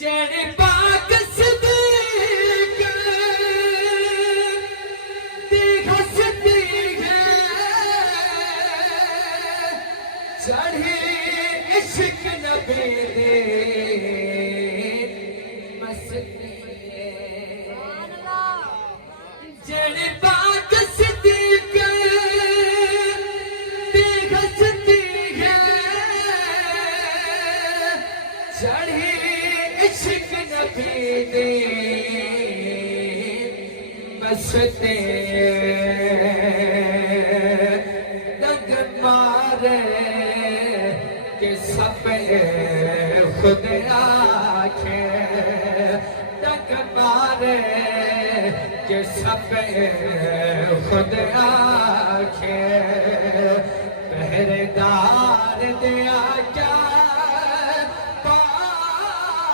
जड़ पाक सदीक दी हसती है चढ़ी इश्क नबी दे मस्ती जड़ पाक सदीक दी हसती है चढ़ी इश्क नबी दे मस्ते दग मारे के सब खुद आखे दग मारे के सब खुद आखे पहरेदार दिया क्या पाताले